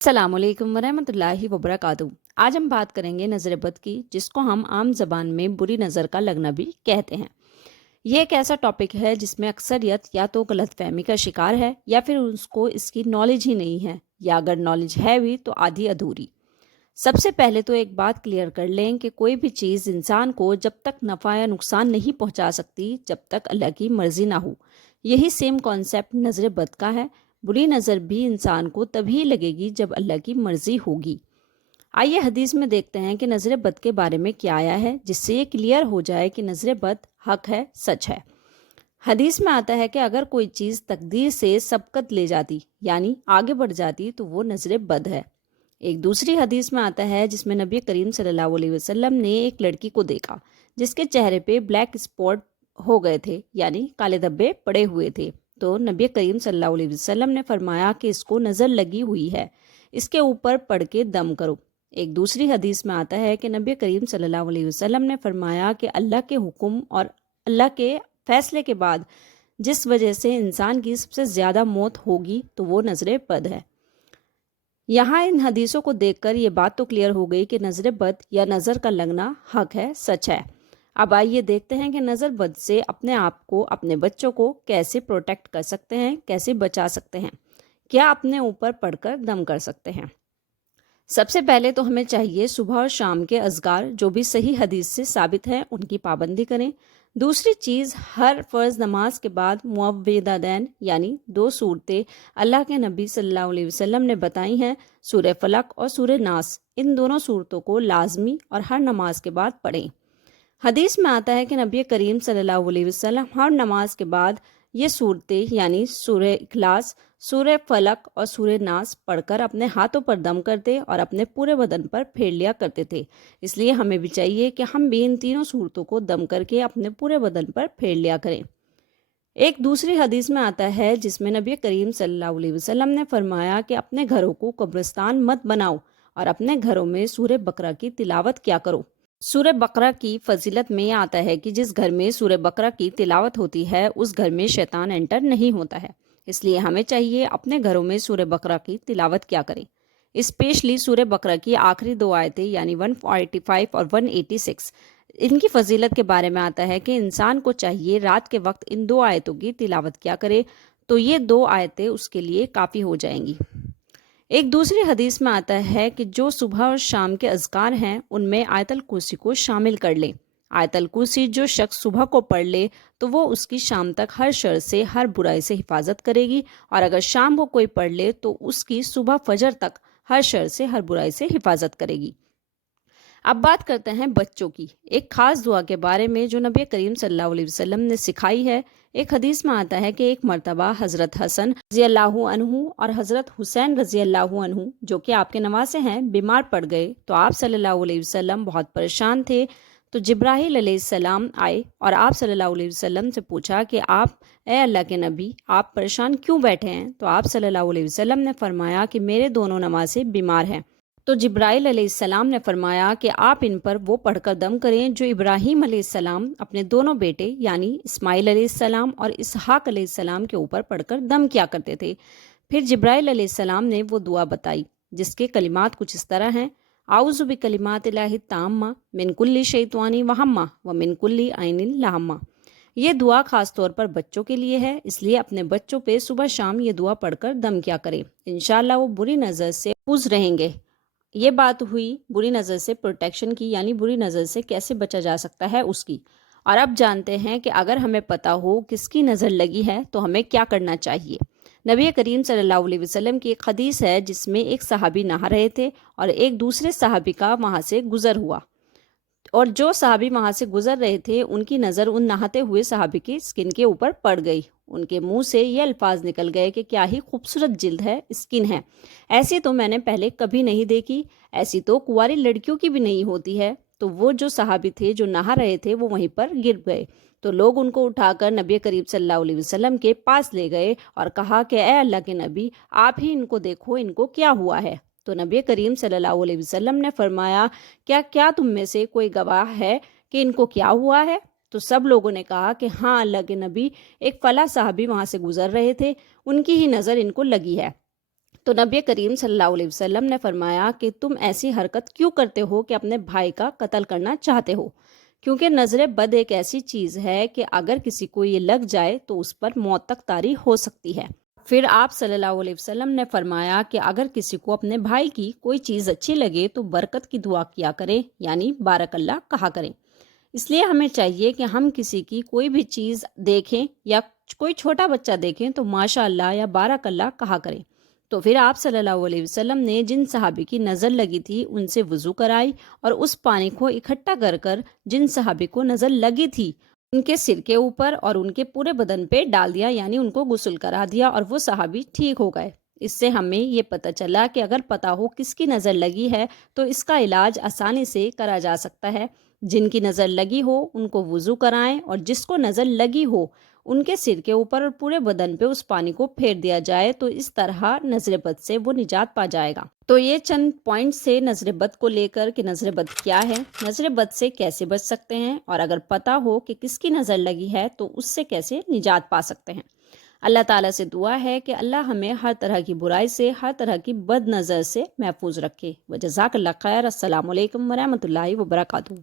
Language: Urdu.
السلام علیکم ورحمۃ اللہ وبرکاتہ۔ آج ہم بات کریں گے نظر بد کی، جس کو ہم عام زبان میں بری نظر کا لگنا بھی کہتے ہیں۔ یہ ایک ایسا ٹاپک ہے جس میں اکثریت یا تو غلط فہمی کا شکار ہے یا پھر اس کو اس کی نالج ہی نہیں ہے، یا اگر نالج ہے بھی تو آدھی ادھوری۔ سب سے پہلے تو ایک بات کلیئر کر لیں کہ کوئی بھی چیز انسان کو جب تک نفع یا نقصان نہیں پہنچا سکتی جب تک اللہ کی مرضی نہ ہو۔ یہی سیم کانسیپٹ نظر بد کا ہے۔ بری نظر بھی انسان کو تبھی لگے گی جب اللہ کی مرضی ہوگی۔ آئیے حدیث میں دیکھتے ہیں کہ نظر بد کے بارے میں کیا آیا ہے، جس سے یہ کلیئر ہو جائے کہ نظر بد حق ہے، سچ ہے۔ حدیث میں آتا ہے کہ اگر کوئی چیز تقدیر سے سبقت لے جاتی یعنی آگے بڑھ جاتی تو وہ نظر بد ہے۔ ایک دوسری حدیث میں آتا ہے جس میں نبی کریم صلی اللہ علیہ وسلم نے ایک لڑکی کو دیکھا جس کے چہرے پہ بلیک اسپاٹ ہو گئے تھے، یعنی کالے دھبے پڑے ہوئے تھے، تو نبی کریم صلی اللہ علیہ وسلم نے فرمایا کہ اس کو نظر لگی ہوئی ہے، اس کے اوپر پڑھ کے دم کرو۔ ایک دوسری حدیث میں آتا ہے کہ نبی کریم صلی اللہ علیہ وسلم نے فرمایا کہ اللہ کے حکم اور اللہ کے فیصلے کے بعد جس وجہ سے انسان کی سب سے زیادہ موت ہوگی تو وہ نظر بد ہے۔ یہاں ان حدیثوں کو دیکھ کر یہ بات تو کلیئر ہو گئی کہ نظر بد یا نظر کا لگنا حق ہے، سچ ہے۔ اب آئیے دیکھتے ہیں کہ نظر بد سے اپنے آپ کو، اپنے بچوں کو کیسے پروٹیکٹ کر سکتے ہیں، کیسے بچا سکتے ہیں، کیا اپنے اوپر پڑھ کر دم کر سکتے ہیں۔ سب سے پہلے تو ہمیں چاہیے صبح اور شام کے اذکار جو بھی صحیح حدیث سے ثابت ہیں ان کی پابندی کریں۔ دوسری چیز، ہر فرض نماز کے بعد معوذتین یعنی 2 صورتیں اللہ کے نبی صلی اللہ علیہ وسلم نے بتائی ہیں، سورہ فلق اور سورہ ناس، ان دونوں صورتوں کو لازمی اور ہر نماز کے بعد پڑھیں۔ حدیث میں آتا ہے کہ نبی کریم صلی اللہ علیہ وسلم ہر نماز کے بعد یہ صورتیں یعنی سورہ اخلاص، سورہ فلق اور سورہ ناس پڑھ کر اپنے ہاتھوں پر دم کرتے اور اپنے پورے بدن پر پھیر لیا کرتے تھے۔ اس لیے ہمیں بھی چاہیے کہ ہم بھی ان تینوں صورتوں کو دم کر کے اپنے پورے بدن پر پھیر لیا کریں۔ ایک دوسری حدیث میں آتا ہے جس میں نبی کریم صلی اللہ علیہ وسلم نے فرمایا کہ اپنے گھروں کو قبرستان مت بناؤ اور اپنے گھروں میں سورہ بقرہ کی تلاوت کیا کرو۔ سورہ بقرہ کی فضیلت میں آتا ہے کہ جس گھر میں سورہ بقرہ کی تلاوت ہوتی ہے اس گھر میں شیطان انٹر نہیں ہوتا ہے، اس لیے ہمیں چاہیے اپنے گھروں میں سورہ بقرہ کی تلاوت کیا کریں۔ اسپیشلی سورہ بقرہ کی آخری 2 آیتیں یعنی 185 اور 186، ان کی فضیلت کے بارے میں آتا ہے کہ انسان کو چاہیے رات کے وقت ان 2 آیتوں کی تلاوت کیا کرے، تو یہ 2 آیتیں اس کے لیے کافی ہو جائیں گی۔ ایک دوسری حدیث میں آتا ہے کہ جو صبح اور شام کے اذکار ہیں ان میں آیت الکرسی کو شامل کر لیں۔ آیت الکرسی جو شخص صبح کو پڑھ لے تو وہ اس کی شام تک ہر شر سے، ہر برائی سے حفاظت کرے گی، اور اگر شام کو کوئی پڑھ لے تو اس کی صبح فجر تک ہر شر سے، ہر برائی سے حفاظت کرے گی۔ اب بات کرتے ہیں بچوں کی، ایک خاص دعا کے بارے میں جو نبی کریم صلی اللہ علیہ وسلم نے سکھائی ہے۔ ایک حدیث میں آتا ہے کہ ایک مرتبہ حضرت حسن رضی اللہ عنہ اور حضرت حسین رضی اللہ عنہ جو کہ آپ کے نواسے ہیں بیمار پڑ گئے، تو آپ صلی اللہ علیہ وسلم بہت پریشان تھے، تو جبرائیل علیہ السلام آئے اور آپ صلی اللہ علیہ وسلم سے پوچھا کہ اے اللہ کے نبی، آپ پریشان کیوں بیٹھے ہیں؟ تو آپ صلی اللہ علیہ وسلم نے فرمایا کہ میرے دونوں نواسے بیمار ہیں۔ تو جبرائیل علیہ السلام نے فرمایا کہ آپ ان پر وہ پڑھ کر دم کریں جو ابراہیم علیہ السلام اپنے دونوں بیٹے یعنی اسماعیل علیہ السلام اور اسحاق علیہ السلام کے اوپر پڑھ کر دم کیا کرتے تھے۔ پھر جبرائیل علیہ السلام نے وہ دعا بتائی جس کے کلمات کچھ اس طرح ہیں: اعوذ بکلمات اللہ التامہ من کل شیطان وہمہ ومن کل عین لامہ۔ یہ دعا خاص طور پر بچوں کے لیے ہے، اس لیے اپنے بچوں پہ صبح شام یہ دعا پڑھ کر دم کیا کریں، انشاءاللہ وہ بری نظر سے محفوظ رہیں گے۔ یہ بات ہوئی بری نظر سے پروٹیکشن کی، یعنی بری نظر سے کیسے بچا جا سکتا ہے اس کی۔ اور اب جانتے ہیں کہ اگر ہمیں پتہ ہو کس کی نظر لگی ہے تو ہمیں کیا کرنا چاہیے۔ نبی کریم صلی اللہ علیہ وسلم کی ایک حدیث ہے جس میں ایک صحابی نہا رہے تھے اور ایک دوسرے صحابی کا وہاں سے گزر ہوا، اور جو صحابی وہاں سے گزر رہے تھے ان کی نظر ان نہاتے ہوئے صحابی کی اسکن کے اوپر پڑ گئی۔ ان کے منہ سے یہ الفاظ نکل گئے کہ کیا ہی خوبصورت جلد ہے، اسکن ہے، ایسی تو میں نے پہلے کبھی نہیں دیکھی، ایسی تو کنواری لڑکیوں کی بھی نہیں ہوتی ہے۔ تو وہ جو صحابی تھے جو نہا رہے تھے وہ وہیں پر گر گئے، تو لوگ ان کو اٹھا کر نبی کریم صلی اللہ علیہ وسلم کے پاس لے گئے اور کہا کہ اے اللہ کے نبی، آپ ہی ان کو دیکھو، ان کو کیا ہوا ہے۔ تو نبی کریم صلی اللہ علیہ وسلم نے فرمایا کیا تم میں سے کوئی گواہ ہے کہ ان کو کیا ہوا ہے؟ تو سب لوگوں نے کہا کہ ہاں اللہ کے نبی، ایک فلاں صحابی وہاں سے گزر رہے تھے، ان کی ہی نظر ان کو لگی ہے۔ تو نبی کریم صلی اللہ علیہ وسلم نے فرمایا کہ تم ایسی حرکت کیوں کرتے ہو کہ اپنے بھائی کا قتل کرنا چاہتے ہو، کیونکہ نظر بد ایک ایسی چیز ہے کہ اگر کسی کو یہ لگ جائے تو اس پر موت تک طاری ہو سکتی ہے۔ پھر آپ صلی اللہ علیہ وسلم نے فرمایا کہ اگر کسی کو اپنے بھائی کی کوئی چیز اچھی لگے تو برکت کی دعا کیا کریں، یعنی بارک اللہ کہا کریں۔ اس لیے ہمیں چاہیے کہ ہم کسی کی کوئی بھی چیز دیکھیں یا کوئی چھوٹا بچہ دیکھیں تو ماشاء اللہ یا بارک اللہ کہا کریں۔ تو پھر آپ صلی اللہ علیہ وسلم نے جن صحابی کی نظر لگی تھی ان سے وضو کرائی اور اس پانی کو اکٹھا کر جن صحابی کو نظر لگی تھی ان کے سر کے اوپر اور ان کے پورے بدن پہ ڈال دیا، یعنی ان کو غسل کرا دیا اور وہ صحابی ٹھیک ہو گئے۔ اس سے ہمیں یہ پتہ چلا کہ اگر پتہ ہو کس کی نظر لگی ہے تو اس کا علاج آسانی سے کرا جا سکتا ہے۔ جن کی نظر لگی ہو ان کو وضو کرائیں اور جس کو نظر لگی ہو ان کے سر کے اوپر اور پورے بدن پہ اس پانی کو پھیر دیا جائے، تو اس طرح نظر بد سے وہ نجات پا جائے گا۔ تو یہ چند پوائنٹس سے نظر بد کو لے کر کہ نظر بد کیا ہے، نظر بد سے کیسے بچ سکتے ہیں، اور اگر پتہ ہو کہ کس کی نظر لگی ہے تو اس سے کیسے نجات پا سکتے ہیں۔ اللہ تعالیٰ سے دعا ہے کہ اللہ ہمیں ہر طرح کی برائی سے، ہر طرح کی بد نظر سے محفوظ رکھے۔ وجزاک اللہ خیر۔ السلام علیکم ورحمۃ اللہ وبرکاتہ۔